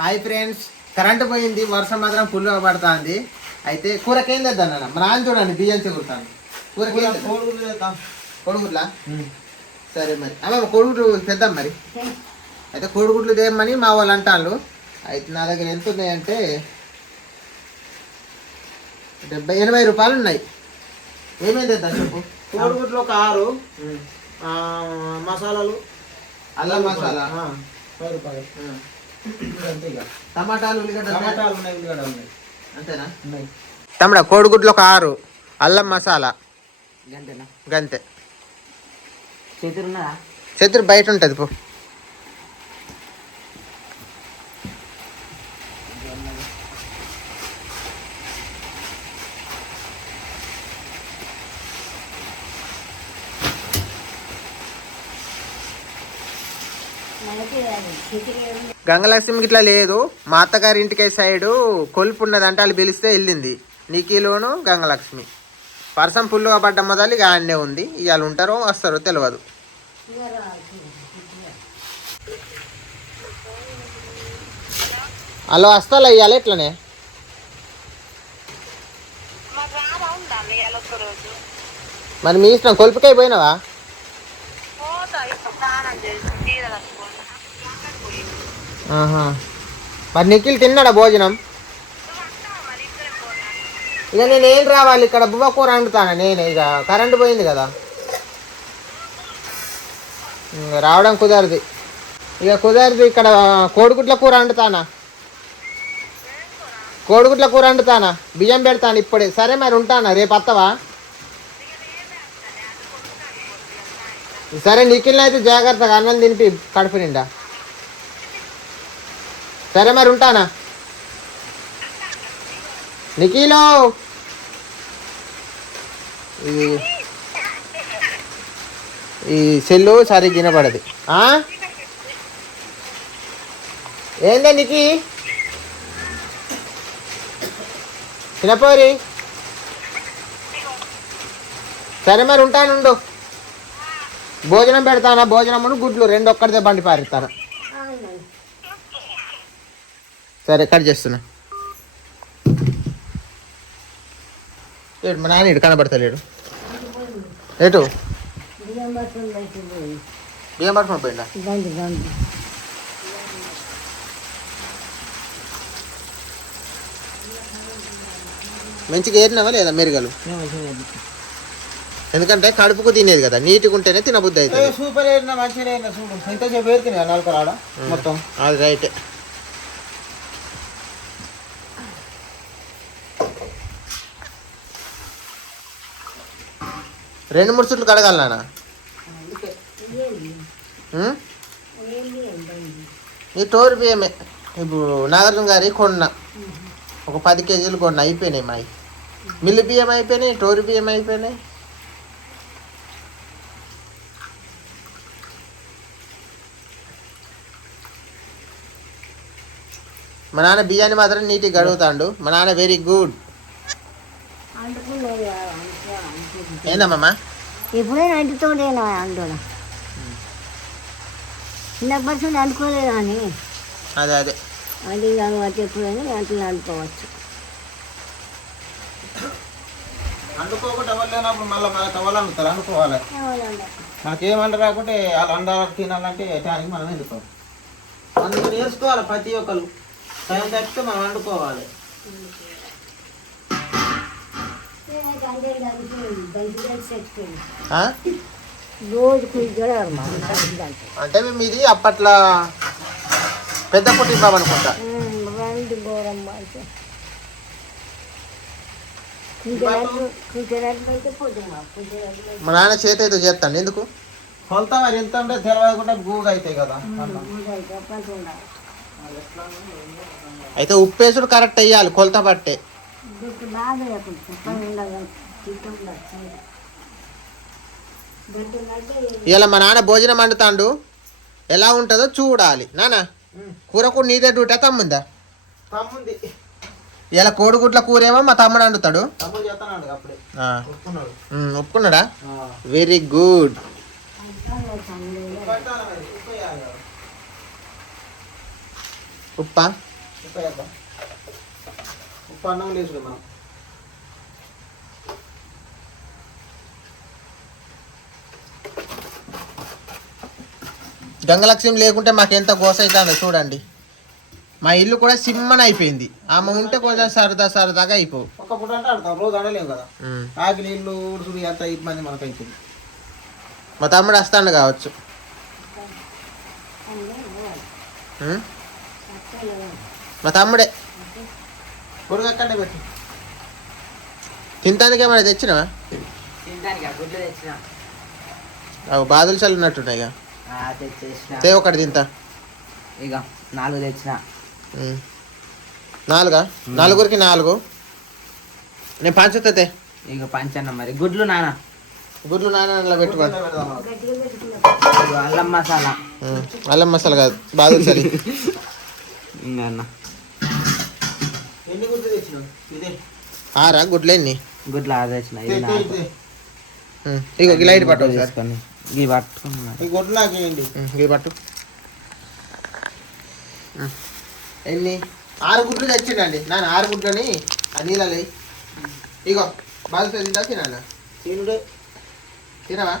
Hi friends, current పోయింది, వర్షం మాత్రం ఫుల్గా పడుతుంది. అయితే కూరకేం తెద్దాం అన్న, మా నాన్న చూడండి బియ్యం చెగురుతాను. కూరకేం కోడిగుడ్లా? సరే మరి అమ్మ కోడిగుడ్లు తెద్దాం మరి. అయితే కోడిగుడ్లు తేమని మా వాళ్ళు అంటారు. అయితే నా దగ్గర ఎంత ఉన్నాయంటే 70-80 రూపాయలు ఉన్నాయి. ఏమేమి తెద్దాం చెప్పు. కోడిగుడ్లు ఒక 6, మసాలాలు అల్లం మసాలా 10 రూపాయలు. టమాటాలు టమాటాలు ఉన్నాయి, ఉల్లిగడ్డ ఉన్నాయి. అంతేనా? ఉన్నాయి. తమ్ముడా కోడిగుడ్లు ఒక 6, అల్లం మసాలా గంతే. చేతులు బయట ఉంటుంది పో. గంగలక్ష్మికి ఇట్లా లేదు, మా అత్తగారి ఇంటికి సైడు కొలుపు ఉన్నదంటే వాళ్ళు పిలిస్తే వెళ్ళింది. నీకిలోను గంగలక్ష్మి వర్షం ఫుల్గా పడ్డ మొదలు ఇక ఆడనే ఉంది. ఇవాళ ఉంటారో వస్తారో తెలియదు. అలా వస్తాలా ఇవాళ ఎట్లనే? మరి మీ ఇష్టం, కొలుపుకై పోయినావా? మరి నిఖిల్ తిన్నాడా భోజనం? ఇక నేను ఏం రావాలి, ఇక్కడ బువ్వ కూర వండుతాను నేను. ఇక కరెంటు పోయింది కదా, రావడం కుదరదు. ఇక కుదరదు. ఇక్కడ కోడిగుడ్ల కూర వండుతానా, కోడిగుడ్ల కూర వండుతానా, బియ్యం పెడతాను ఇప్పుడే. సరే మరి ఉంటానా, రేపు వస్తావా? సరే నిఖిల్ని అయితే జాగ్రత్తగా అన్నం తినిపి కడుపు నిండా. సరే మరి ఉంటానా. నిఖిలో ఈ సెల్లు సరిగ్గా వినపడదు. ఏందే నికి చిన్నపోరి? సరే మరి ఉంటానుండు. భోజనం పెడతానా, భోజనమును గుడ్లు 2 ఒక్కడితే బండి పారిస్తాను. సరే కట్ చేస్తున్నా. మా నాన్న ఇటు కనబడతలేడు. ఎటు బియ్యం పట్టుకుని పోయిందా? మంచిగా ఏరినావా లేదా మెరుగలు? ఎందుకంటే కడుపుకు తినేది కదా, నీట్గా ఉంటేనే తినబుద్ధి అవుతుంది. సూపర్ ఏరినా, మంచిగా ఏరినా చూడు. ఇంతసేపు ఏరుకున్నా 4 రాడ మొత్తం. అది రైటే. రెండు 3 చుట్లు కడగాలనా? ఈ టోరు బియ్యమే. ఇప్పుడు నాగార్జున గారి కొన్న ఒక 10 కేజీలు కొన్న, అయిపోయినాయి. మావి మిల్లు బియ్యం అయిపోయినాయి, టోరు బియ్యం అయిపోయినాయి. మా నాన్న బియ్యాన్ని మాత్రం నీట్గా గడుగుతాడు. మా నాన్న వెరీ గుడ్. ఏందమ్మా ఎప్పుడైనా అంటుతోడేనా అంటున్నా, చిన్నప్పటి నుండి అనుకోలేదు అని. అదే అదే అది కాబట్టి ఎప్పుడైనా అంటున్నా అనుకోవచ్చు. అండుకోకుండా ఎవరు లేనప్పుడు మళ్ళీ మనకు ఎవరు అండుతారు? అనుకోవాలి. మనకేమంట రాకుంటే వాళ్ళు అండాలి తినాలంటే టైంకి మనం ఎందుకోం. అందుకు నేర్చుకోవాలి ప్రతి ఒక్కరు. టైం తప్పితే మనం వండుకోవాలి. అంటే మేము ఇది అప్పట్లో పెద్ద పుట్టి బాబు అనుకుంటా. మా నాన్న చేతి అయితే చేస్తాను. ఎందుకు కొలత మరి ఎంత ఉంటే తెలవకుండా గూగా అవుతాయి కదా. అయితే ఉప్పేసుడు కరెక్ట్ అయ్యాలి, కొలత పట్టే. ఇలా మా నాన్న భోజనం వండుతాడు, ఎలా ఉంటుందో చూడాలి. నాన్న కూర కూడా నీదే డ్యూటా తమ్ముందా? తమ్ముంది. ఇలా కోడిగుడ్ల కూర ఏమో మా తమ్ముడు వండుతాడు. ఒప్పుకున్నాడా? Very good. ఉప్పా ఉప్పు వేద్దాం. ఉప్పు అన్నం లేచుడు మనం. గంగలక్ష్యం లేకుంటే మాకెంత గోస అవుతుందో చూడండి. మా ఇల్లు కూడా సిమ్మన అయిపోయింది. ఆమె ఉంటే కొంచెం సరదాగా అయిపోవు. ఒక్క పూట అంటే ఆడతాం, రోజు ఆడలేము కదా. ఆకలి ఇల్లు ఊడుసుడు ఎంత ఇబ్బంది మనకు అవుతుంది. మా తమ్ముడు వస్తాడు కావచ్చు. మా తమ్ముడే కొడుకు అక్కడే పెట్టి తినటానికి ఏమైనా తెచ్చినావా? గుడ్లు తెచ్చిన అవి బాదులు చల్లున్నట్టున్నాయి ఇక. తెచ్చేసిన తే ఒకటి తింటా. ఇక 4 తెచ్చిన. 4 నలుగురికి 4. నేను పంచుతే ఇక పంచన్న మరి. గుడ్లు నాన్న, గుడ్లు నాన్న పెట్టుకోవాలి. ఇగో అల్లం మసాలా. అల్లం మసాలా కాదు, బాదులు చల్లి. ఇంకా అన్న ఎన్ని గుడ్లు తెచ్చినావు? ఇదే 6 గుడ్లు ఎన్ని? గుడ్లు 6 తెచ్చిన. ఇది నాకు ఇగో ఈ లైట్ పట్టు ఒకసారి. తీసుకొని ఇవి పట్టుకున్నా. ఈ గుడ్లు నాకు వేయండి. ఇది పట్టు. ఎన్ని? 6 గుడ్లు తెచ్చిండండి నాన్న. 6 గుడ్లని ఆ నీళ్ళలో ఇగో బాదులు తింటా. తినా తినుడే. తినవా?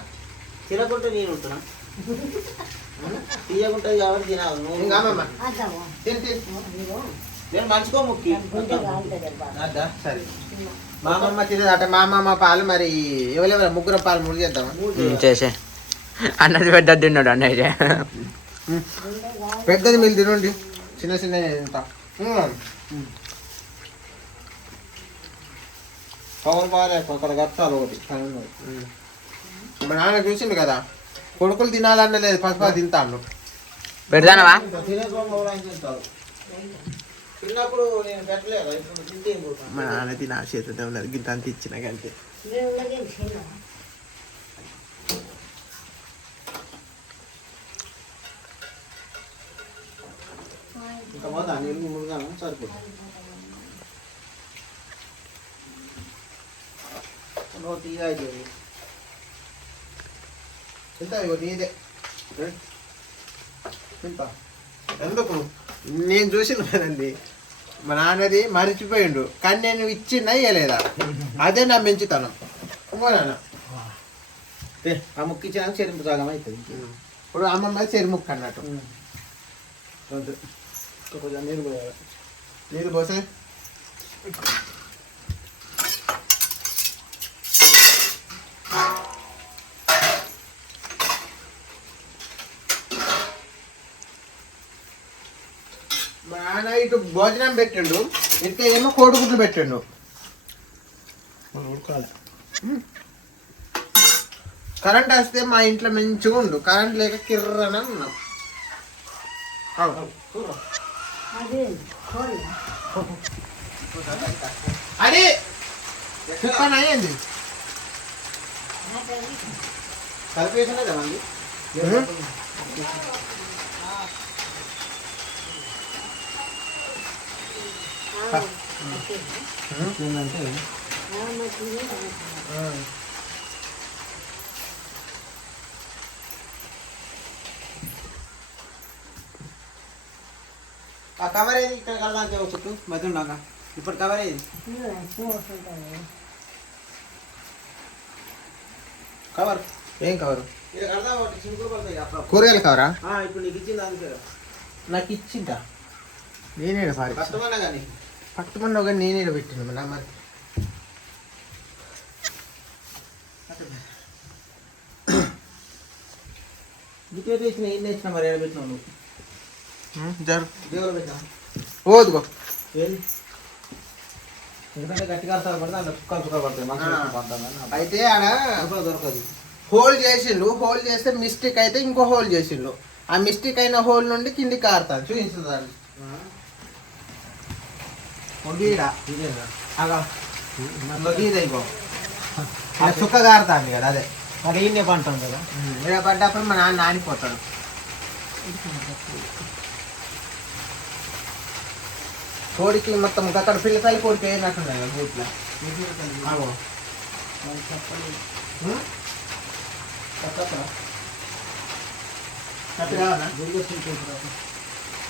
తినకుంటే నేను ఉంటున్నా. తీయకుంటుంది కాబట్టి తినాలి. ఇంకా అమ్మమ్మ తిని తిని. నేను మర్చిపో ముక్కి. అదా సరే. మా అమ్మమ్మ తినేది అట. మా అమ్మమ్మ పాలు మరి ఎవరెవరు ముగ్గురు పాలు ముడి చేద్దామా? చేసే అన్నది పెద్ద తిన్నాడు అన్నయ్య. పెద్దది మీరు తినండి, చిన్న చిన్న తింటా. పవన్ బాగా అక్కడ కట్టాలి ఒకటి. మా నాన్న చూసిండు కదా, కొడుకులు తినాలన్న లేదు, పసుపు తింటాను. పెడతానవా? తినేటోళ్ళు చిన్నప్పుడు నేను పెట్టలేదు, ఇప్పుడు తింటే ఏం పోతాను. మా నాన్న తిన చేతితో ఉన్నది గింత అంత ఇచ్చిన కంటే. ఇంకా పోతా నీళ్ళు ముడుగాను సరిపోతుంది. టీగా అయిపోయింది. తింటా ఇగో నీదే. తింటా. ఎందుకు? నేను చూసిన కదండి, మా నాన్నది మరిచిపోయిండు, కానీ నేను ఇచ్చిన ఇయ్యలేదా, అదే నా పెంచుతాను. ఇంకో నాన్న ఆ ముక్కు ఇచ్చినాక చెరింపు సగం అవుతుంది. ఇప్పుడు అమ్మమ్మ చెరుముక్క అన్నట్టు. కొంచెం నీళ్ళు పోయాలి. నీళ్ళు పోసే. మా నాన్న ఇటు భోజనం పెట్టిండు, ఇటు ఏమో కోడిగుడ్లు పెట్టిండు. ఉడకాలి. కరెంట్ వస్తే మా ఇంట్లో మంచిగా ఉండు, కరెంట్ లేక కిర్రన ఉన్నాం. అది కుక్కన అయ్యింది. కలిపేసినా కదండి. ఏంటంటే ఆ కవర్ ఏది ఇక్కడ కడదాంటే చుట్టూ మధ్య ఉన్నాక ఇప్పుడు కవర్ ఏది కవర్ ఏం కవరు? ఇక్కడ కడదా ఒకటి చినుకులు పడతాయి అప్పుడు. కూరగాయల కవరా? ఇప్పుడు నీకు ఇచ్చింది అందుకే నాకు ఇచ్చిందా? నేనే పారి కష్టమన్నా కానీ పట్టుమని ఒక నేనే పెట్టిన నా మరి. ఇంకేట్ వేసిన ఏం వేసిన మరి ఏడ పెట్టినావు నువ్వు? జరు దేవుడు పెట్టినా ఓదుగో. ఏది ఎందుకంటే గట్టిగా అర్థాలు పడితే అందులో చుక్కలు పడతాయి. మంచిగా పడతాను అయితే ఆడ దొరకదు. హోల్ చేసిండు, హోల్ చేస్తే మిస్టేక్ అయితే ఇంకో హోల్ చేసిండు. ఆ మిస్టేక్ అయిన హోల్ నుండి కిందికి కారుతాను చూపిస్తుంది. చుక్క కారుతాను కదా, అదే మరి ఈయనే పంటాం కదా. ఇలా పడ్డప్పుడు మా నాన్న నానిపోతాడు. కోడికి మొత్తం అక్కడ పిల్లకాయలు కోడికి అయినట్టున్నాయి కదా బూట్ల.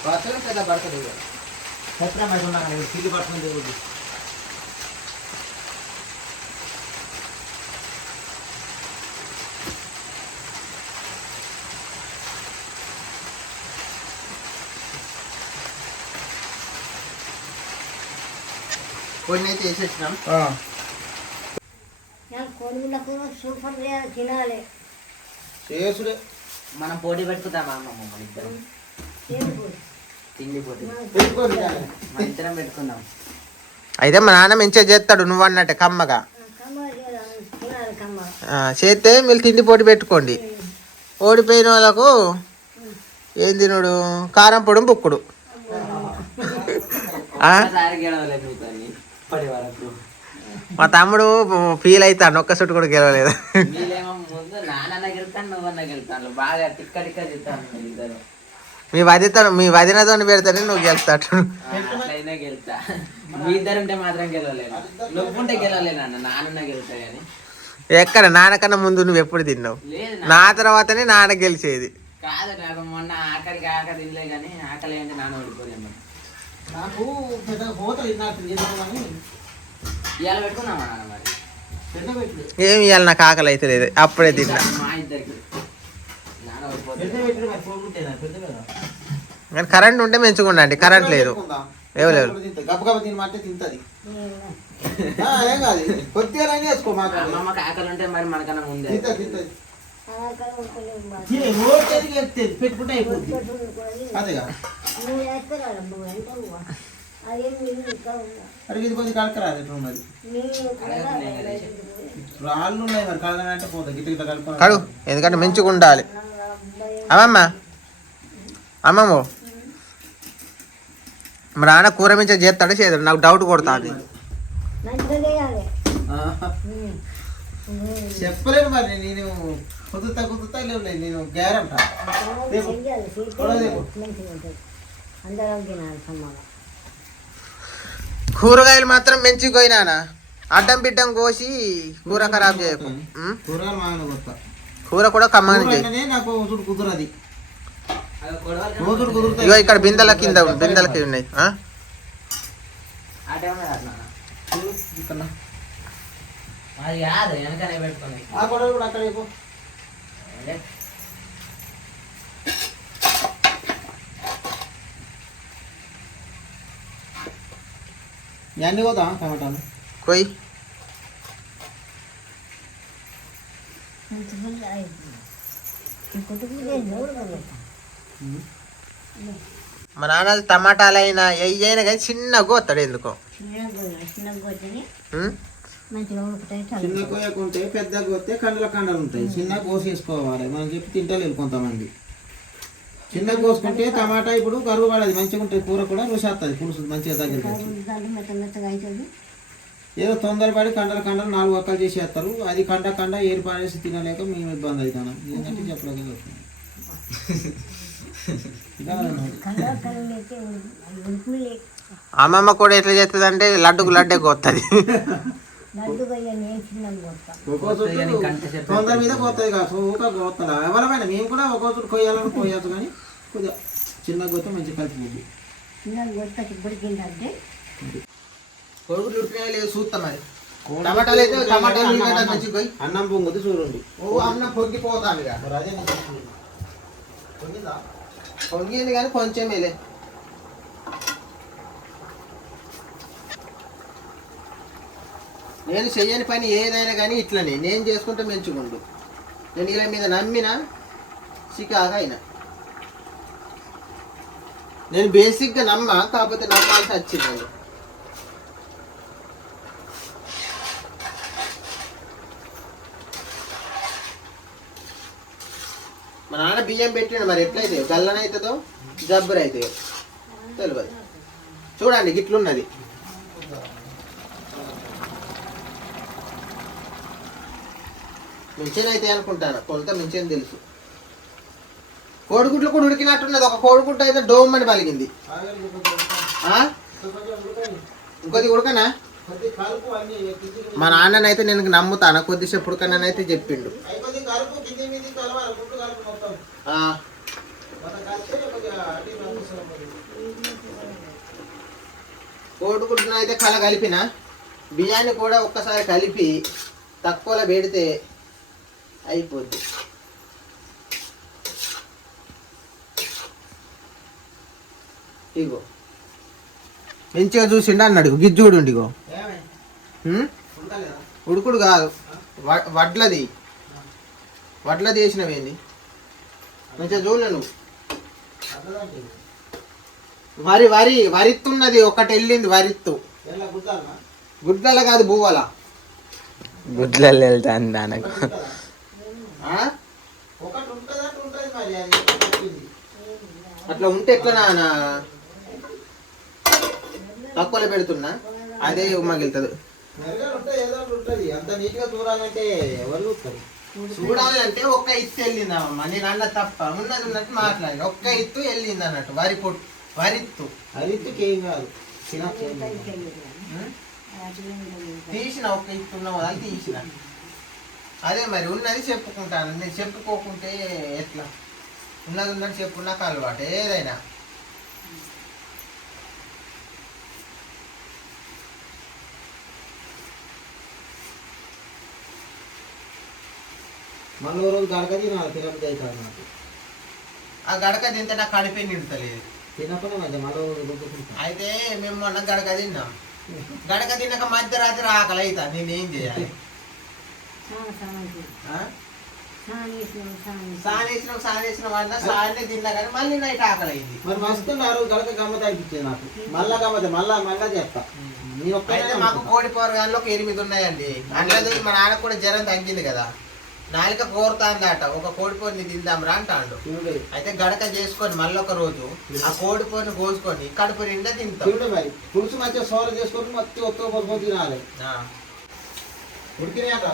వర్షం పెద్ద పడుతుంది ఇక. సత్రం అయితే ఉన్నా కానీ తిరిగి పట్టుకుంటే వద్దు. కొన్ని అయితే వేసేసినాం. కోడిగుడ్ల కూర సూపర్ తినాలి. చేసుడే మనం పోటీ పెట్టుకుందాం అమ్మమ్మ మన ఇద్దరం తిండి పోటీ పెట్టుకోండి. మన ఇద్దరం పెట్టుకుందాం. అయితే మా నాన్న మంచిగా చేస్తాడు నువ్వు అన్నట్టే కమ్మగా. తినాలి కమ్మ. చేస్తే మీరు తిండి పోటీ పెట్టుకోండి. ఓడిపోయిన వాళ్ళకు ఏం తినుడు కారం పొడి బుక్కుడు. ఒకసారి గెలవలేదు మీతో ఇప్పటి వరకు. మా తమ్ముడు ఫీల్ అవుతాడు ఒక్క చుట్టు కూడా గెలవలేదు. వీళ్ళేమో ముందు నాన్న గెలుతాను నువ్వన్నా గెలుతాను బాగా టిక్క టిక్క చెప్తాను ఇద్దరు. మీ వదినతో పెడతానే నువ్వు గెలుస్తాడు. అట్లయినా గెలుతా. మీ ఇద్దరు ఉంటే మాత్రం గెలవలేను. నువ్వుంటే గెలవలేను అన్న నాన్న గెలుతా కానీ. ఎక్కడ నాన్నకన్నా ముందు నువ్వు ఎప్పుడు తిన్నావు? లేదు నా తర్వాతనే నాన్న గెలిచేది. కాదు నాకు మొన్న ఆఖరికి ఆఖరి తినలే కానీ ఆకలి అయింది నాన్న ఓడిపోలేము. నాకు పెద్ద పోతారు నాకు కానీ ఇవాళ పెట్టుకున్నామా నాన్న మరి పెద్ద పెట్టు ఏమి ఇవ్వాలి నాకు ఆకలి అయితే లేదు అప్పుడే తిన్నా. మా ఇద్దరికి నాన్న ఓడిపోతే పెద్ద పెట్టు మరి పోకుంటేనా పెద్ద కదా. కానీ కరెంట్ ఉంటే మంచిగుండండి. కరెంట్ లేదు. ఎవరు గప్ప గప్ప తినమంటే తింటది. ఏం కాదు కొద్దిగా వేసుకో మాకు అమ్మమ్మకి ఆకలి ఉంటే మరి మనకన్నా ముందే తింటది తింటది. రోడ్డు పెట్టుకుంటే అయిపోద్ది అదేగా. నువ్వు చేస్తారా నువ్వు ఎంత అదేం అడిగి కొంచెం కలకరాదు ఎట్లా మరి రాళ్ళు ఉన్నాయి మరి కలగనంటే పోతుంది గిట్ట గిట్ట కలుపుకోవాలి. కడు ఎందుకంటే మంచిగా ఉండాలి. అమ్మమ్మ అమ్మమ్మ మా నాన్న కూర మంచిగా చేస్తాడు చేయదు నాకు డౌట్ కొడుతుంది. మంచిగా చేయాలి. చెప్పలేను మరి నేను కుదురుతా లేవు నేను గ్యారంట. చెయ్యాలి మంచిగా ఉంటుంది. అందరం తినాలి సమ్మగా. కూరగాయలు మాత్రం మంచిగా పోయినానా అడ్డం బిడ్డం కోసి కూర ఖరాబ్ చేయకు. కూరగాయలు మామూలు కొత్త కూర కూడా కమ్మని చేయి. నాకు రోజుడు కుదరది. గొడవలు రోజుడు కుదురుతాయి. ఇగో ఇక్కడ బిందెల కింద బిందెలకి ఉన్నాయి. ఆ టైంలో రాదు నాన్న. ఇక్కడ అది కాదు వెనకనే పెట్టుకుని ఆ గొడవ కూడా అక్కడ అయిపో. ఇవన్నీ పోతా టమాటాలు కొయ్ మా నాన్న టమాటాలైనా అయినా కానీ చిన్న కోస్తాడు ఎందుకో. మంచిగా ఉడుకుతాయి. చిన్న కోయకుంటే పెద్ద కోస్తే కండలు ఉంటాయి. చిన్న కోసేసుకోవాలి మనం చెప్పి తింటలేదు కొంతమంది. చిన్న కోసుకుంటే టమాటా ఇప్పుడు కరువు పడదు మంచిగా ఉంటుంది. కూర కూడా రుచి వస్తుంది. పులుసు మంచిగా దగ్గరికి మెత్తగా అవుతుంది. ఏదో తొందరపడి కండలు 4 ఒక్కలు చేసేస్తారు. అది కండ ఏరు పారేసి తినలేక మేము ఇబ్బంది అవుతాం. ఏంటంటే చెప్పలేదు. అమ్మమ్మ కూడా ఎట్లా చేస్తుంది అంటే లడ్డుకు లడ్డే కోస్తుంది. తొందర మీద పోతుంది కాదు ఊక కోస్తా ఎవరమైనా మేము కూడా ఒక్కొక్కరు కొయ్యాలని కొయ్యచ్చు కానీ కొద్దిగా చిన్న కొత్త మంచి కలిపి కొడుకులు ఉడికినా లేదు చూస్తాం మరి. టమాటాలు అయితే టమాటాలు మంచిగా పోయి అన్నం పొంగుద్ది చూడండి. ఓ అన్నం పొంగిపోతాను ఇక. మరి అదే పొంగింది కానీ కొంచెం వేలే. నేను చెయ్యని పని ఏదైనా కానీ ఇట్లనే నేను చేసుకుంటే మంచిగుండు. నేను ఇలా మీద నమ్మిన చికాగా అయినా నేను బేసిక్గా నమ్మా కాకపోతే నమ్మాల్సి వచ్చింది. మా నాన్న బియ్యం పెట్టిండు మరి ఎట్లయితే గల్లన అవుతుందో జబ్బురు అవుతాయో తెలియదు. చూడండి గిట్లున్నది. మించిన అయితే అనుకుంటాను కొంత మించిన తెలుసు. కోడిగుడ్లు కూడా ఉడికినట్టున్నది. ఒక కోడిగుడ్డు అయితే డోమ్ అని పలిగింది. ఇంకొద్ది ఉడకనా? మా నాన్ననైతే నేను నమ్ముతాను. కొద్దిసేపు ఉడకనైతే చెప్పిండు. కోడిగుడ్డును అయితే కల కలిపిన బియ్యాన్ని కూడా ఒక్కసారి కలిపి తక్కువలో పెడితే అయిపోద్ది. ఇగో మంచిగా చూసిండు అన్నాడు. గిజ్జుడు ఇగో ఉడుకుడు కాదు, వడ్లది వేసినవేంది మంచిగా చూడలే నువ్వు. వరిత్తున్నది ఒకటి వెళ్ళింది. వరిత్తు గుడ్ల కాదు, బువ్వల గుడ్లలో వెళ్తాను దానికి. అట్లా ఉంటే ఎట్లా నాన్న తక్కువలో పెడుతున్నా అదే మగిలుతుంది. అంత నీట్గా చూడాలంటే ఎవరు చూస్తారు? చూడాలంటే ఒక్క ఇత్తు వెళ్ళిందమ్మా. నేను అన్న తప్ప ఉన్నది ఉన్నట్టు మాట్లాడి ఒక్క ఇత్తు వెళ్ళింది అన్నట్టు. వరిత్తు అరిత్తుకి ఏం కాదు, తీసిన ఒక్క ఇత్తు ఉన్న వాళ్ళు తీసిన. అదే మరి ఉన్నది చెప్పుకుంటాను. నేను చెప్పుకోకుంటే ఎట్లా? ఉన్నది ఉన్నట్టు చెప్పు, నాకు అలవాటు ఏదైనా. మళ్ళీ రోజు గడక తినాలి, తినబుద్ధి అవుతుంది నాకు. ఆ గడక తింటే నాకు కడిపే నిండుతలేదు. తినకుండా మంచిగా మళ్ళీ రుద్దుకుంటాం. అయితే మేము మొన్న గడక తిన్నాం. గడక తిన్నాక మధ్యరాత్రి ఆకలి అవుతా, నేనేం చేయాలి? సానేసిన వాళ్ళ సాయనే తిన్నా కానీ మళ్ళీ నైట్ ఆకలి అయింది. మరి మస్తు గడక గమ్మత అనిపించింది నాకు. మళ్ళా గమ్మత మళ్ళా చెప్తా. అయితే మాకు కోడి పోరగాన్లో 8 ఉన్నాయండి. అట్లా మా నాన్న కూడా జ్వరం తగ్గింది కదా, నాలుక కోరుతాందట. ఒక కోడిపోరిని తిందాంరా అంటాడు. అయితే గడక చేసుకొని మళ్ళీ ఒక రోజు ఆ కోడిపోరిని కోసుకొని కడుపు నిండా తింటాం. మరి పులుసు మంచిగా సోర చేసుకొని మొత్తం ఒక్క కొడుకొని తినాలి. ఉడికినాక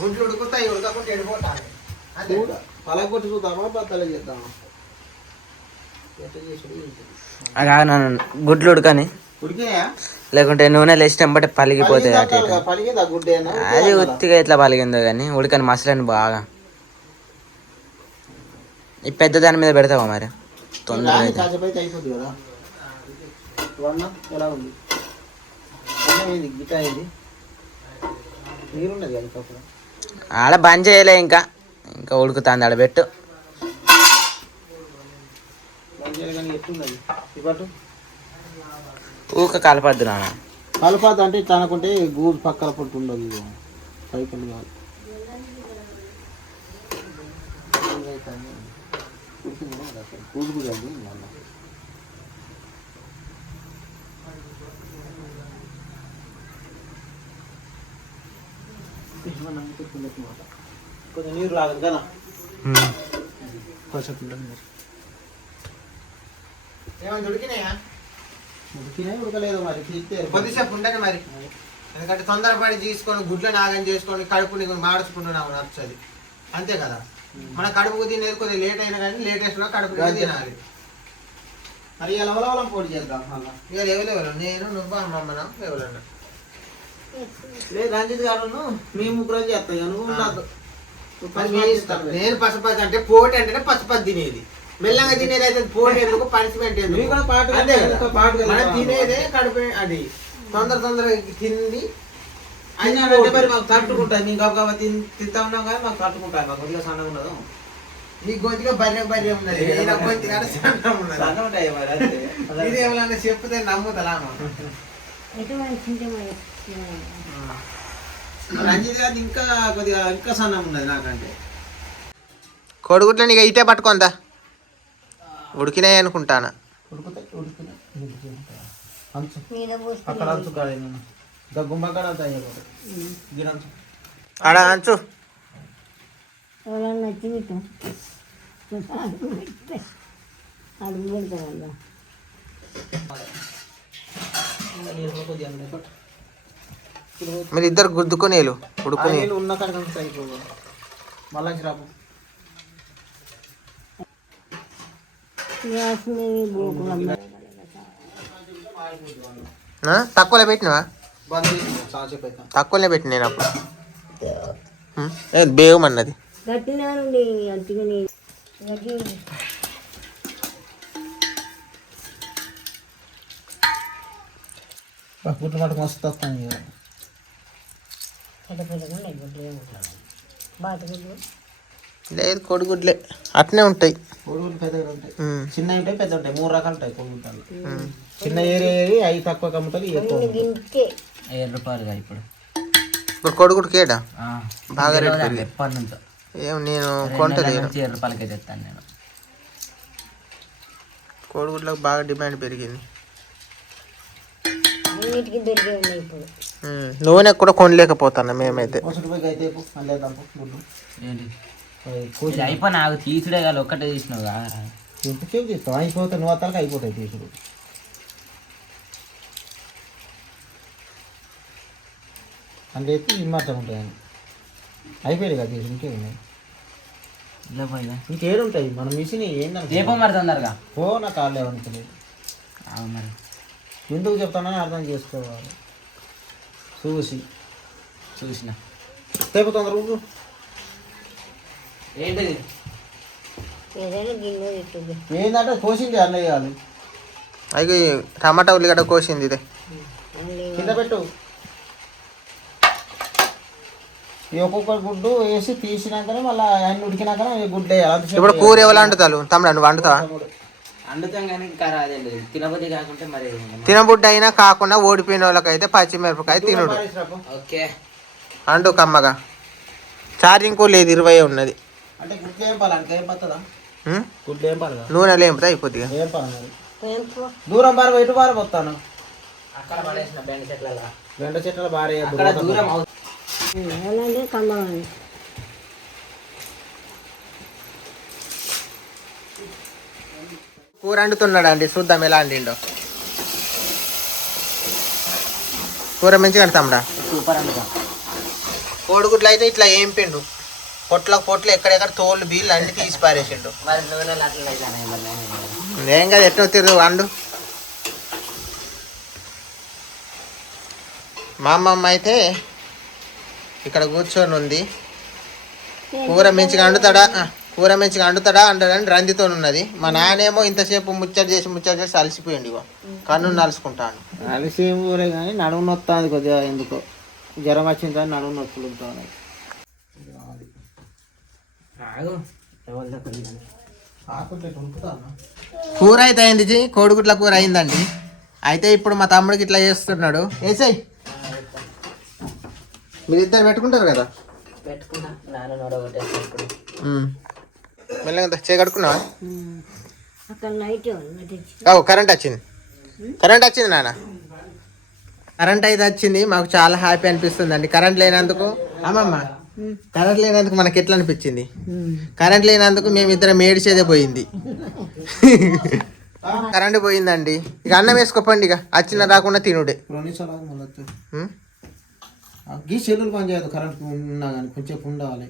గుడ్లు ఉడుకుతాయి, ఉడకకుండా ఎండిపోతాయి. అదే పలగొట్టి చూద్దామా, బద్దలు చేద్దామా? గుడ్లు ఉడకని ఉడికినాయా? లేకుంటే నూనె లేచి వెంబటే పలిగిపోతాయి. పలిగిందా గుడ్డే? అది ఉత్తిగా ఎట్లా పలిగిందో కానీ ఉడకని మసలని బాగా. ఈ పెద్ద దాని మీద పెడతావా మరి? తొందరగా కాసేపు అయితే అయిపోద్ది కదా. ఎలా ఉంది? గిట అయింది, నీరున్నది కదా కప్పుడు. ఆడ బంద్ చేయలే, ఇంకా ఉడుకుతుంది. ఆడ పెట్టు. కానీ ఎట్టున్నది ఇప్పటి ఊక కలపద్దు నాన్న. కలపాత అంటే ఇట్లా అనుకుంటే గూడు పక్కల పొట్టు ఉండదు. ఇది పైకి కాదు. గూడు కూడా అండి. కొంచెం నీరు రాగదు కదా. ఏమైనా ఉడికినాయా? ఉడికినాయి ఉడకలేదు మరి. కొద్దిసేపు ఉండని మరి, ఎందుకంటే తొందరపడి తీసుకొని గుడ్ల నాగం చేసుకొని కడుపుని మాడుచుకుంటున్నాము నచ్చది. అంతే కదా, మన కడుపుకు తినేది కొద్దిగా లేట్ అయినా కానీ లేటెస్ట్ లో కడుపు తినాలి. మరి ఇలా ఎవరెవరం పోటీ చేద్దాం మళ్ళీ. ఇక ఎవరెవరు? నేను, నువ్వు, అమ్మమ్మన ఎవరన్నా. లేదు రంజిత్ గారు మీ ముగ్గురు చేస్తాయి. నువ్వు ఉండదు. నేను పసుపతి అంటే పోటీ అంటేనే పసుపతి తినేది. మెల్లగా తినేది అయితే పోటీ ఎందుకు, పనిష్మెంట్ ఎందుకు? మనం తినేదే కడుపు. అది తొందరగా తింది అయినా మరి మాకు తట్టుకుంటాయి. నీకు ఒక తింటా ఉన్నాం కానీ మాకు తట్టుకుంటాయి. మాకు కొద్దిగా సన్నగా ఉండదు. నీ గొంతుగా బర్రె ఉన్నది, సన్నం ఉన్నది. ఇది ఏమన్నా చెప్తే నమ్ముతా. రంజిత్ గారి ఇంకా కొద్దిగా ఇంకా సన్నం ఉన్నది నాకంటే. కోడిగుడ్లు నీకు ఇటే పట్టుకుందా, ఉడికినాయి అనుకుంటానా. అక్కడ అంచు కాడ గుమ్మ కాడ ఆడ అంచు మీరు ఇద్దరు గుద్దుకొనేలు ఉడుకుని ఉన్న కాడికి అయిపోవు. మళ్ళా రాపు తక్కువలో పెట్టినవా? బంద్ చేసి చాలాసేపు అవుతాం. తక్కువనే పెట్టిన నేను అప్పుడు. బేగమన్నది గట్టినానండి అట్టిగా గుడ్లు మటుకు మస్తు వస్తాను ఇక. పెద్ద పెద్దగా ఉన్నాయి గుడ్లు ఏమి ఉంటాయి బాతుగుడ్లు లేదు కోడిగుడ్లే అట్నే ఉంటాయి. కోడిగుడ్లు పెద్దగా ఉంటాయి, చిన్నవి ఉంటాయి, పెద్ద ఉంటాయి, 3 రకాలు ఉంటాయి కోడిగుడ్లు. చిన్న ఏరి అవి తక్కువ కమ్ముతారు, ఇవి ఎక్కువ అమ్ముతారు. గింతే 7 రూపాయలుగా ఇప్పుడు. ఇప్పుడు కోడిగుడ్డు కేడా బాగా రేట్ తెలియదు పెరిగింది. ఎప్పటి నుంచో ఏం నేను 2 కొంటలేను. నెలల నుంచి 7 రూపాయలకే తెస్తాను నేను. కోడిగుడ్లకు బాగా డిమాండ్ పెరిగింది. అన్నిటికీ దొరికే ఉన్నాయి ఇప్పుడు. నూనె కూడా కొనలేకపోతున్నా మేమైతే. ఒకటి పోయి అయితే మళ్ళీ వేద్దాం గుడ్లు. ఏంటి కోసి ఇది అయిపోయి నాకు తీసుడే కాదు ఒక్కటే తీసినావు కదా. ఎంతసేపు తీస్తావు? అయిపోతే నువ్వు అత్తలకి అయిపోతాయి తీసుడు. అంటే ఎత్తి నిమ్మర్థం ఉంటాయని అయిపోయాయి కదా తీసి, ఇంకేమున్నాయి? ఇలా పోయినా ఇంకేడు ఉంటాయి మన మిషన్ ఏంటంటే రేపో మరి తొందరగా నా కాళ్ళు ఏమనుకోలేదు. అవును మరి ఎందుకు చెప్తానని అర్థం చేసుకోవాలి. చూసి చూసిన రేపు తొందర ఊరు. ఏంటిది ఏదైనా గిన్నె ఇస్తుంది ఏంటంటే కోసింది అన్న వేయాలి. అవి టమాటా ఉల్లిగడ్డ కోసింది ఇదే. కింద పెట్టు. ఈ ఒక్కొక్క గుడ్డు వేసి తీసినాకనే మళ్ళీ అన్ని ఉడికినాకనే గుడ్డు వేయాలి. ఇప్పుడు కూర ఎవరు వండుతారు? తమ్ముడు నువ్వు వండుతావా? అండుతాం కానీ ఇంకా రాదండి తినబోతే కాకుంటే మరి. తినబుడ్డ అయినా కాకుండా ఓడిపోయిన వాళ్ళకైతే పచ్చిమిరపకాయ తినుడు. ఓకే అండు కమ్మగా. ఛార్జింగ్ కూడా లేదు, 20 ఉన్నది. అంటే గుడ్లు ఏం పాలి అంటే ఏం పడుతుందా? గుడ్లు ఏం పాలి నూనె లేకపోతే అయిపోద్ది. ఏం పాలి మరి దూరం బార ఎటు బార పోతాను. అక్కడ పడేసిన బెండ చెట్ల బెండ చెట్ల బారే దూరం అలాగే కమ్మగాని కూర వండుతున్నాడు అండి, చూద్దాం ఎలా వండిండో. కూర మంచిగా తమ్ముడా. సూపర్ అందుగా. కోడిగుడ్లు అయితే ఇట్లా ఏం పిండు పొట్లు ఎక్కడెక్కడ తోలు బీళ్ళు అన్ని తీసి పారేసిండు. మరి నూనెలు అట్లా అయితేనే మరి ఏం కదా ఎట్లా తిరుగు వండు. మా అమ్మమ్మ అయితే ఇక్కడ కూర్చొని ఉంది. కూర మంచిగా వండుతాడా అంటాడని రందితో ఉన్నది. మా నాన్నేమో ఇంతసేపు ముచ్చట చేసి అలసిపోయింది. ఇగో కన్ను నలుసుకుంటాను. అలసేం ఊరే కానీ నడుము నొస్తుంది కొద్దిగా, ఎందుకో జ్వరం వచ్చింది కానీ నడుము నొప్పులు ఉంటాయి. కూర అయితే అయింది, కోడిగుడ్ల కూర అయిందండి. అయితే ఇప్పుడు మా తమ్ముడికి ఇట్లా చేస్తున్నాడు. వేసాయి మీరిద్దరు పెట్టుకుంటారు కదా. పెట్టుకున్నా నాన్న నోడగొట్టేసి మెల్లగా చేయగడుకున్నావా? అక్కడ నైట్ కరెంట్ వచ్చింది నాన్న. కరెంట్ అయితే వచ్చింది. మాకు చాలా హ్యాపీ అనిపిస్తుంది అండి కరెంట్ లేనందుకు. అమ్మమ్మ కరెంట్ లేనందుకు మనకి ఎట్లా అనిపించింది? కరెంట్ లేనందుకు మేమిద్దరం ఏడిచేదే పోయింది. కరెంట్ పోయిందండి. ఇక అన్నం వేసుకోపండి, ఇక వచ్చిన రాకుండా తినుడే. సెల్లులు పని చేయదు కరెంట్ ఉన్నా కానీ కొంచెం ఉండాలి.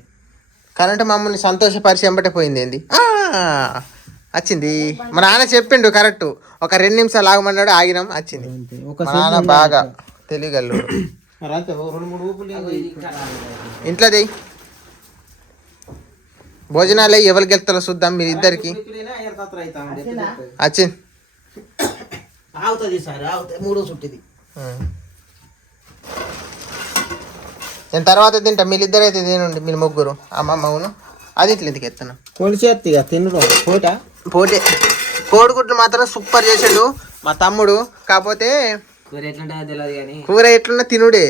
కరెంట్ మమ్మల్ని సంతోషపరిచి ఎంబటే పోయింది. ఏంది వచ్చింది. మా నాన్న చెప్పిండు కరెక్ట్. ఒక 2 నిమిషాలు ఆగమన్నాడు, ఆగినాం, వచ్చింది. మా నాన్న బాగా తెలియగలడు. ఇంట్లోది భోజనాలు ఎవరికి వెళ్తారో చూద్దాం. మీరు ఇద్దరికి వచ్చింది. ఆగుతుంది సార్, ఆగుతుంది. 3వ చుట్టిది. నేను తర్వాత తింటా. వీళ్ళిద్దరు అయితే తినండి, మీరు ముగ్గురు. అమ్మమ్మను అది ఇట్లా ఇంటికి ఎత్తాను. కొలిచేత్తిగా తినడం పోతే కోడిగుడ్లు మాత్రం సూపర్ చేసాడు మా తమ్ముడు. కాకపోతే కూర ఎట్లుంటుందో తెలియదు కానీ కూర ఎట్లున్నా తినుడే,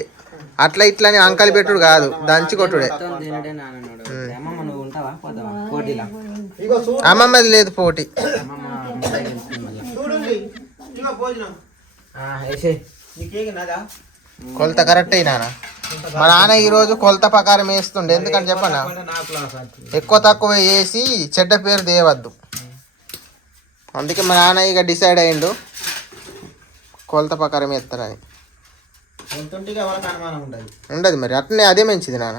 అట్లా ఇట్లా అని అంకలు పెట్టుడు కాదు, దంచి కొట్టుడే. తినడే నాన్న నోడు. అమ్మమ్మ నువ్వు ఉంటావా పోతావా పోటీలా? అమ్మమ్మది లేదు పోటీ. కొలత కరెక్ట్ అయినా మా నాన్న ఈరోజు కొలత ప్రకారం వేస్తుండే. ఎందుకంటే చెప్పనా, ఎక్కువ తక్కువ వేసి చెడ్డ పేరు దేవద్దు. అందుకే మా నాన్న ఇక డిసైడ్ అయ్యిండు కొలత ప్రకారం వేస్తారని. ఉండదు మరి అట్లనే, అదే మంచిది నాన్న.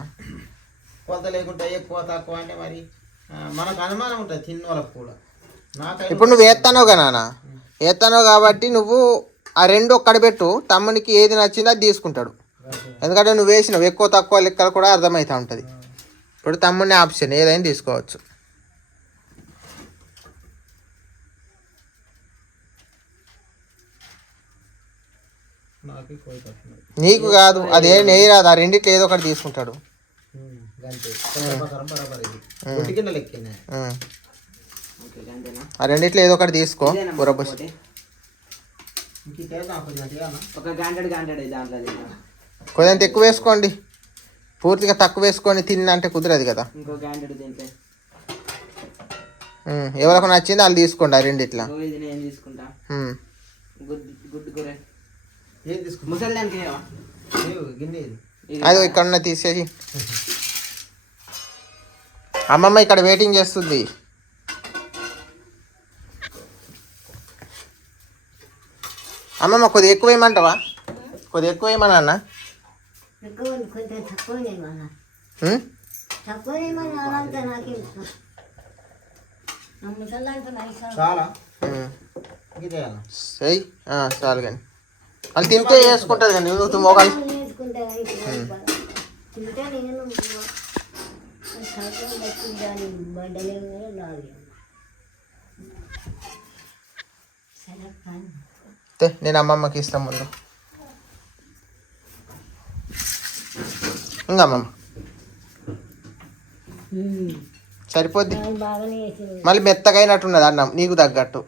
కొలత లేకుంటే ఎక్కువ తక్కువ అంటే మరి మనకు అనుమానం ఉంటుంది తిన్న వాళ్ళకి కూడా. ఇప్పుడు నువ్వు వేస్తానో కదా నాన్న, వేస్తానో కాబట్టి నువ్వు ఆ 2 ఒక్కడ పెట్టు. తమ్మునికి ఏది నచ్చిందో అది తీసుకుంటాడు. ఎందుకంటే నువ్వు వేసినావు ఎక్కువ తక్కువ లెక్కలు కూడా అర్థమవుతూ ఉంటుంది. ఇప్పుడు తమ్ముడిని ఆప్షన్ ఏదైనా తీసుకోవచ్చు. నాకు కోయి కట్టున్నది నీకు కాదు అదే నెయ్యి రాదు ఆ రెండిట్లో ఏదో ఒకటి తీసుకుంటాడు. గంతే ప్రకారం బరాబర్ ఇది గుడ్డి కింద లెక్కినా ఓకే అంతేనా? ఆ రెండిట్లో ఏదో ఒకటి తీసుకో ఇదేనా కూర మొత్తం పోసి. ఒకటి? ఇంక తేడా కొంచెం చేయాలా ఒక గంటెడు దాంట్లో తిన్నా. కొంచెం ఎక్కువ వేసుకోండి, పూర్తిగా తక్కువ వేసుకొని తిన్నా అంటే కుదరదు కదా. ఇంకో గంటెడు తింటే ఎవరికి నచ్చింది వాళ్ళు తీసుకోండి ఆ రెండిట్లా. ఇది నేను తీసుకుంటా. గుడ్డు కూర ఏది తీసుకుంటా ముసలి దానికి గిన్నె ఇది అది ఇక్కడ తీసేసి. అమ్మమ్మ ఇక్కడ వెయిటింగ్ చేస్తుంది. అమ్మమ్మ కొద్దిగా ఎక్కువ వేయమంటావా? కొద్దిగా ఎక్కువ వేయమన్నా అన్న. కొంచెం తక్కువనే మన ఉమ్? తక్కువనే మన అలాంటి నాకే ఇష్టం. నా ముసలాంటి నైస్ చాలా ఉమ్. ఇదే సై చాలు కానీ వాళ్ళు తింటే వేసుకుంటుంది కానీ నువ్వు మోకాలు నేర్చుకుంటా తింటే నేను సైకిల్ పెట్టి దాని బండలే లాగే సరే కానీ నేను అమ్మమ్మకి ఇస్తాం ముందు. ఇంకా అమ్మమ్మ సరిపోద్ది. బాగానే వేసింది మళ్ళీ మెత్తగా అయినట్టున్నది అన్నం నీకు తగ్గట్టు.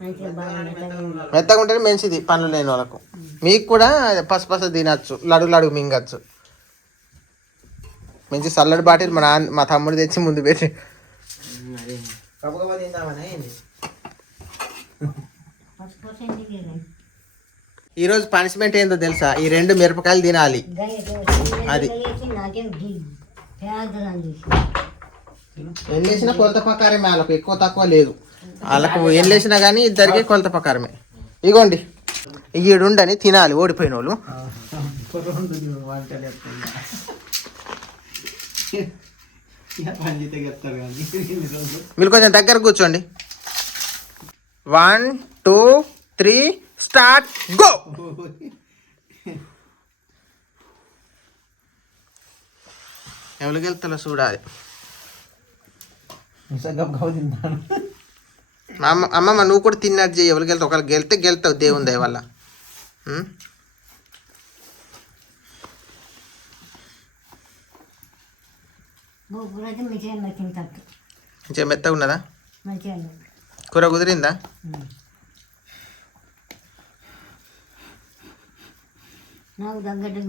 మంచిగా బాగా మెత్తగా ఉంది. మెత్తగా ఉంటేనే మంచిది పనులు లేని వాళ్ళకు. మీకు కూడా పసపస తినచ్చు, లడుగు లడుగు మింగచ్చు. మంచి చల్లడి బాటిల్ మా తమ్ముడు తెచ్చి ముందు పెట్టి. అదే కబగబా తిందామని ఏంది ఈరోజు పనిష్మెంట్ ఏందో తెలుసా? ఈ 2 మిరపకాయలు తినాలి. అది. నాకేం ఎల్లేసిన కొలత ప్రకారమే, వాళ్ళకు ఎక్కువ తక్కువ లేదు. వాళ్ళకు ఎల్లేసినా కానీ ఇద్దరికి కొలత ప్రకారమే. ఇగోండి ఈడుండని తినాలి ఓడిపోయిన వాళ్ళు. వంటలు పండితే చెప్తారు కానీ మీరు కొంచెం దగ్గర కూర్చోండి. 1 2 3 స్టార్ట్ గో. ఎవరికి వెళ్తాలో చూడాలి. గబగబా తింటాను అమ్మమ్మ నువ్వు కూడా తిన్నట్టు చేయి. ఎవరికి వెళ్తావు? ఒకరికి గెలుతావు దేవుని దయ వల్ల. మంచిగా మెత్తగా ఉన్నదా? కూర కుదిరిందా? నాకు తగ్గట్టు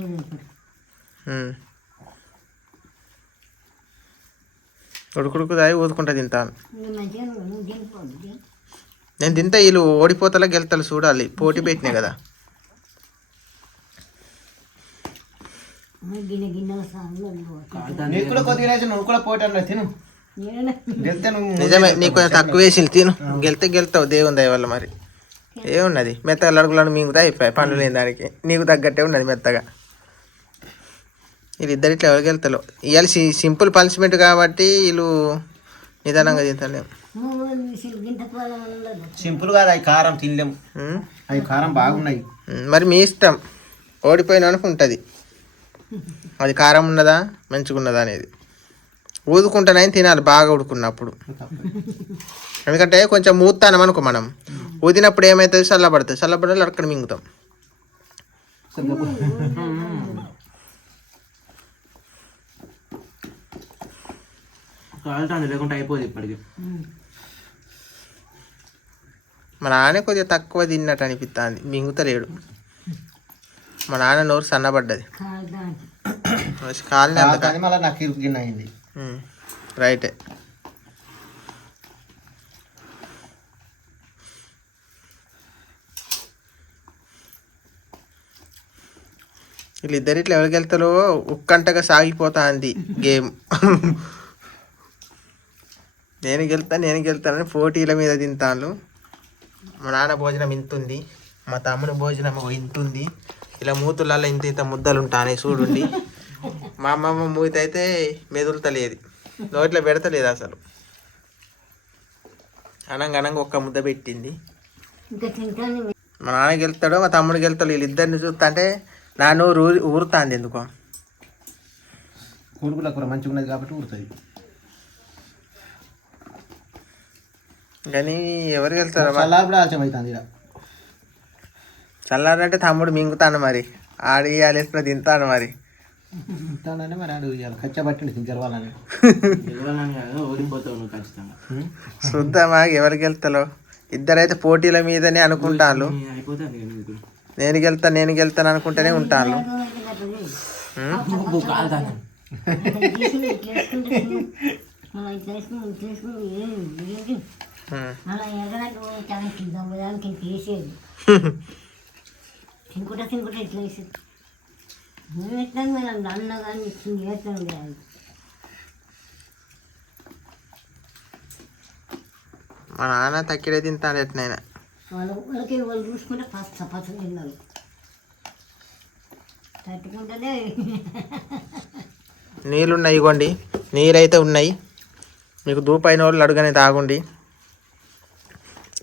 ఉడుకుడుకు దాయి ఊదుకుంటా తింటాను. మంచిగా నేను తింటే వీళ్ళు ఓడిపోతలా గెలుతాలు చూడాలి. పోటీ పెట్టినాయి కదా. గిన్నె గిన్నెల సార్లు నీకు కూడా కొద్దిగా వేసి నువ్వు కూడా పోటీ అన్న తిను గెలితే నువ్వు నిజమే, నీకు కొంచెం తక్కువ వేసి తిను. గెలుతావు దేవుని దయ వల్ల. మరి ఏమున్నది, మెత్తగా లడుగులను మింగుతా అయిపోయాయి. పనులు లేని దానికి నీకు తగ్గట్టే ఉన్నది మెత్తగా. వీళ్ళిద్దరు ఇట్లా ఎవరికి వెళ్తాలో. ఇవాళ సింపుల్ పనిష్మెంట్ కాబట్టి వీళ్ళు నిదానంగా తింటలేము. సింపుల్ కాదు, అవి కారం తినలేము. అవి కారం బాగున్నాయి. మరి మీ ఇష్టం, ఓడిపోయిన ఉంటుంది అది కారం ఉన్నదా మంచిగా ఉన్నదా అనేది. ఊదుకుంటానే తినాలి బాగా ఉడుకున్నప్పుడు. ఎందుకంటే కొంచెం మూతానం అనుకో, మనం ఊదినప్పుడు ఏమవుతుంది, చల్లబడుతుంది. చల్లబడాలి అక్కడ మింగుతాం. లేకుంటే అయిపోదు ఇప్పటికి. మా నాన్న కొద్దిగా తక్కువ తిన్నట్టు అనిపిస్తుంది, మింగుతలేడు. మా నాన్న నోరు సన్నబడ్డది. కాలనీ అంత కానీ మళ్ళీ నాకు ఇరుకుగిన్న అయింది. రైటే. వీళ్ళిద్దరు ఇట్లా ఎవరికి వెళ్తారో ఉక్కంటగా సాగిపోతుంది గేమ్. నేను గెలుతానని పోటీల మీద తింటాను. మా నాన్న భోజనం ఇంతుంది, మా తమ్ముని భోజనం ఇంతుంది. ఇలా మూతులలో ఇంత ముద్దలు ఉంటాయి చూడండి. మా అమ్మమ్మ మూత అయితే మెదులుతలేదు, నోట్లో పెడతలేదు అసలు. అనంగా ఒక్క ముద్ద పెట్టింది. మా నాన్న గెలుతాడో మా తమ్ముడు గెలుతాడు. వీళ్ళిద్దరిని చూస్తా అంటే నా నోరు ఊరుతుంది ఎందుకో. కూడుకుల కూర మంచిగా ఉన్నది కాబట్టి ఊరుతుంది. కానీ ఎవరు వెళ్తారు? చల్లారి కూడా ఆలస్యం అవుతుంది. చల్లారంటే తమ్ముడు మింగుతాను మరి ఆడి వేసుకుని తింటాను మరి. తింటానని మరి ఆడు కచ్చబట్టిండు గెలవాలని. గెలవాలని కాదు, ఓడిపోతావు నువ్వు ఖచ్చితంగా. చూద్దామా ఎవరికి వెళ్తాలో. ఇద్దరైతే పోటీల మీదనే అనుకుంటాను. అయిపోతుంది నేను గెలుతాను అనుకుంటూనే ఉంటాను. అలా ఎగడానికి దమ్మదానికి తీసేది తినుకుంటా ఇట్లా వేసేది. మేము ఎట్లా మేడం అన్న కానీ ఇచ్చింది వేస్తాను కదా. మా నాన్న తక్కిడే తింటాడు ఎట్నైనా. వాళ్ళకి వాళ్ళు చూసుకుంటే ఫస్ట్ చపాతీలు తిన్నారు తట్టుకుంటేనే. నీళ్ళున్నాయి ఇవ్వండి, నీరైతే ఉన్నాయి. మీకు దూపైన వాళ్ళు అడుగనే తాగుండి.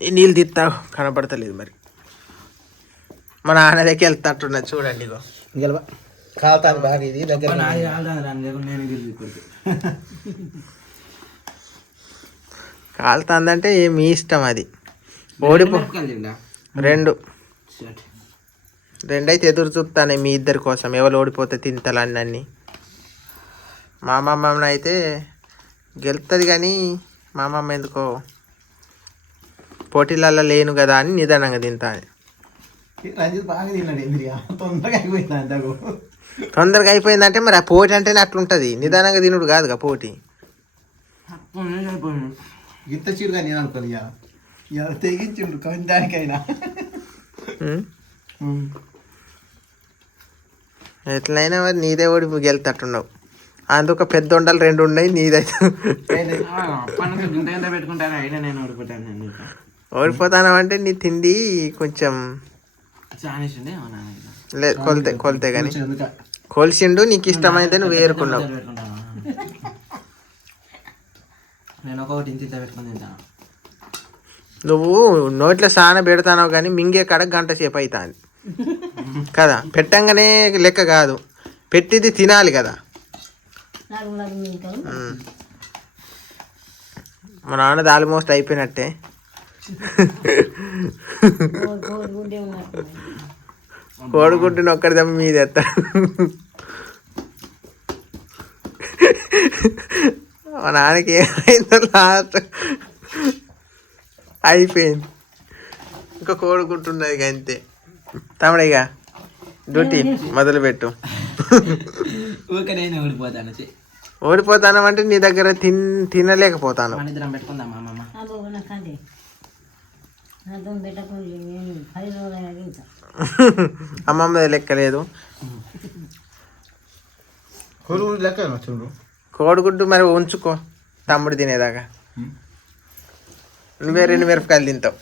ఈ నీళ్ళు తీస్తా కనపడతలేదు మరి. మా నాన్న దగ్గర వెళ్తాట్టున్నది చూడండి. ఇగో గెలవ కాలుతాను బాగా ఇది దగ్గర. కాలుతుందంటే మీ ఇష్టం అది. ఓడిపో రెండైతే ఎదురు చూస్తాను మీ ఇద్దరి కోసం. ఎవరు ఓడిపోతే తింటాలని అన్నీ. మా అమ్మమ్మ అయితే గెలుస్తుంది కానీ మా అమ్మమ్మ ఎందుకో పోటీలలో లేను కదా అని నిదానంగా తింటాను. రంజిత్ బాగా తిన్నాడు ఇంద్రియా, తొందరగా అయిపోయింది అంతకు. తొందరగా అయిపోయిందంటే మరి ఆ పోటీ అంటేనే అట్లుంటుంది. నిదానంగా తినుడు కాదుగా పోటీ. ఇంత చీరుగా నేను అనుకోను. ఇక తెగించిండు కొందానికైనా. ఎట్లయినా మరి నీదే ఓడి గెలుతట్టున్నావు. అందుకు పెద్ద ఉండాలి 2 ఉన్నాయి నీదైతే. పెట్టుకుంటాను అయినా నేను ఓడిపోతాను. ఓడిపోతాను అంటే నీ తిండి కొంచెం లేదు కొలితే కానీ కొలిసిండు. నీకు ఇష్టమైతే నువ్వు ఏరుకున్నావు. నేను ఒకటి ఇంత పెట్టుకుని తింటాను. నువ్వు నోట్లో సాన పెడతావు కానీ మింగే కాడ గంట సేపు అవుతుంది కదా. పెట్టంగానే లెక్క కాదు, పెట్టింది తినాలి కదా. మా నాన్నది ఆల్మోస్ట్ అయిపోయినట్టే. కోడిగుడ్డుని ఒక్కడి దమ్మ మీద ఎత్తాడు. మా నాన్నకి ఏమైందో లాస్ట్ అయిపోయింది. ఇంకా కోడిగుడ్డు ఉన్నది అంతే. తమ్ముడు ఇక డ్యూటీ మొదలుపెట్టు. నేను ఓడిపోతాను. ఓడిపోతాను అంటే నీ దగ్గర తినలేకపోతాను. ఇద్దరం పెట్టుకుందాం అమ్మమ్మ. అమ్మమ్మ లెక్క లేదు. కోడిగుడ్డు లెక్క చూడు. కోడిగుడ్డు మరి ఉంచుకో తమ్ముడు తినేదాకా. నువ్వే 2 మిరపకాయలు తింటావు.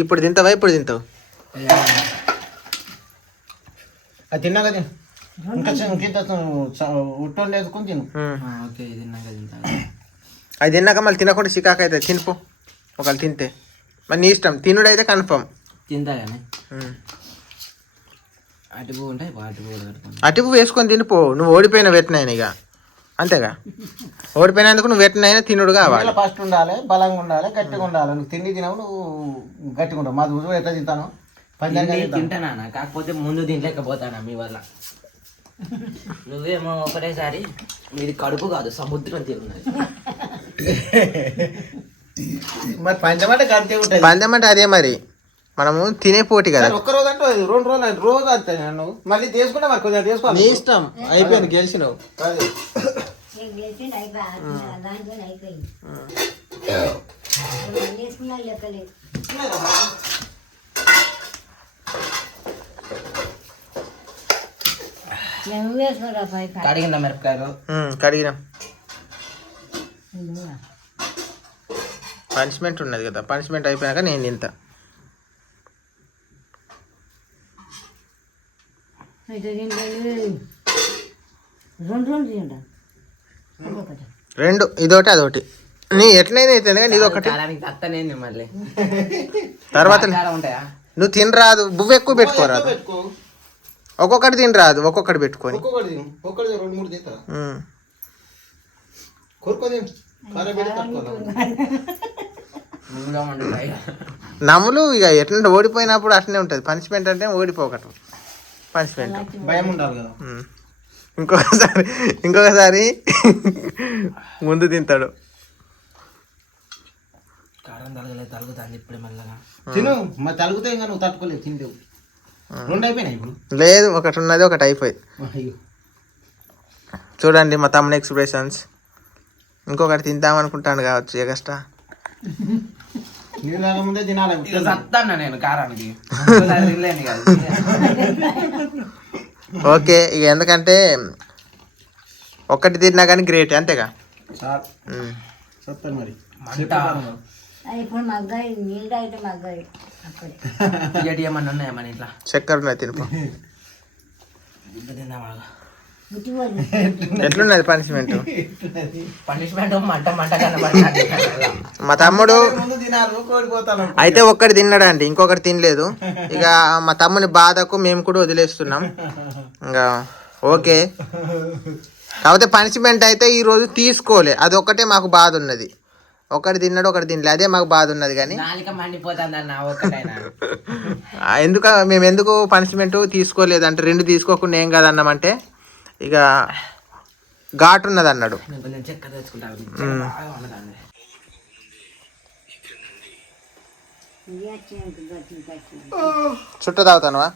ఇప్పుడు తింటావా? ఇప్పుడు తింటావు. అది తిన్నాక ఇంకా ఉట్టోళ్ళు వేసుకొని తిను. ఓకే తిన్నాక తింటా. అది తిన్నాక మళ్ళీ తినకుండా చికాకు అవుతుంది. తినిపో ఒకళ్ళు తింటే. మరి నీ ఇష్టం. తినుడు అయితే కన్ఫర్మ్ తింటా కానీ అటుపు వేసుకొని తినిపో. నువ్వు ఓడిపోయిన వెట్టినాయన ఇక అంతేగా. ఓడిపోయినందుకు నువ్వు వెట్టినాయన తినుడు కావాలి. ఫస్ట్ ఉండాలి, బలంగా ఉండాలి, గట్టిగా ఉండాలి. నువ్వు తిండి తినవు, నువ్వు గట్టిగా ఉండవు. మా రోజు ఎట్లా తింటాను తింటానా, కాకపోతే ముందు తినలేకపోతానా మీ వల్ల. నువ్వేమో ఒకటేసారి మీది కడుపు కాదు సముద్రం తిరుగున్నది. మరి పంచమంటే గంటే ఉంటుంది. పందెం అంటే అదే మరి. మనము తినే పోటీ కదా. ఒక్క రోజు అంటే 2 రోజులు రోజు అంతే. నువ్వు మళ్ళీ తీసుకుంటే మరి కొంచెం తీసుకోవాలి. నీ ఇష్టం. అయిపోయింది, గెలిచినావు. కడిగిందా మిరపకాయలు? కడిగినాం. పనిష్మెంట్ ఉన్నది కదా. పనిష్మెంట్ అయిపోయాక నేను తింటా. రెండు ఇదొకటి అదొకటి. నీ ఎట్లయినా అవుతుంది కానీ ఇదొకటి. మళ్ళీ తర్వాత ఉంటాయా? నువ్వు తినరాదు. బువ్వ ఎక్కువ పెట్టుకోరాదు. ఒక్కొక్కటి తిని రాదు, ఒక్కొక్కటి పెట్టుకొని. ఒక్కొక్కటి తిను, ఒక్కటి 2-3 తింటారా? ఉమ్. కొరుకో తిను, కారం పెట్టి కట్టుకోవాలి. ముందుగా వండుతాయి. నమ్ములు ఇక ఎట్లా ఓడిపోయినప్పుడు అట్లనే ఉంటుంది. పనిష్మెంట్ అంటే ఓడిపోకటం పనిష్మెంట్. భయం ఉండాలి కదా. ఇంకొకసారి ముందు తింటాడు. కారం తలుగుతుంది ఇప్పుడే మెల్లగా. తిను, మరి తలుగుతాయి ఇంకా నువ్వు తట్టుకోలేవు, తింటేవు. 2 అయిపోయినాయి ఇప్పుడు. లేదు, ఒకటి ఉన్నది, ఒకటి అయిపోయింది. అయ్యో, చూడండి మా తమ్ముని ఎక్స్ప్రెషన్స్. ఇంకొకటి తిందామనుకుంటాను కావచ్చు ఎగస్ట్రా. నీళ్ళు తాగముందే తినాలి. సత్తాను నేను కారానికి. తినలేను కాదు. ఓకే, ఇక ఎందుకంటే ఒక్కటి తిన్నా కానీ గ్రేట్ అంతేగా. సార్ సత్తాను మరి. మంట అది ఇప్పుడు మగ్గాయి, నీళ్ళు అయితే మగ్గాయి అక్కడే. టికెట్ ఏమన్నా ఉన్నాయా మన ఇంట్లో? చక్కెర ఉన్నది తినుకో. తిందామా? గుట్టిపోదు. ఎట్లున్నది పనిష్మెంట్? పనిష్మెంట్ మంట మంట కనబడి మా తమ్ముడు ముందు తినాలి, కోడిపోతాను. అయితే ఒక్కటి తిన్నాడండి, ఇంకొకటి తినలేదు. ఇక మా తమ్ముని బాధకు మేము కూడా వదిలేస్తున్నాం. ఇంకా ఓకే, కాకపోతే పనిష్మెంట్ అయితే ఈరోజు తీసుకోలే, అది ఒక్కటే మాకు బాధ ఉన్నది. ఒకటి తిన్నాడు, ఒకటి తినలే, అదే మాకు బాధ ఉన్నది. కానీ నాలిక మండిపోతుంది అన్న ఒక్కటైనా. మేము ఎందుకు పనిష్మెంట్ తీసుకోలేదంటే 2 తీసుకోకుండా ఏం కాదన్నామంటే ఇక ఘాటు ఉన్నది అన్నాడు. కొంచెం చెక్క తెచ్చుకుంటాను. ఇది వచ్చి గట్టి చుట్ట తాగుతానువా?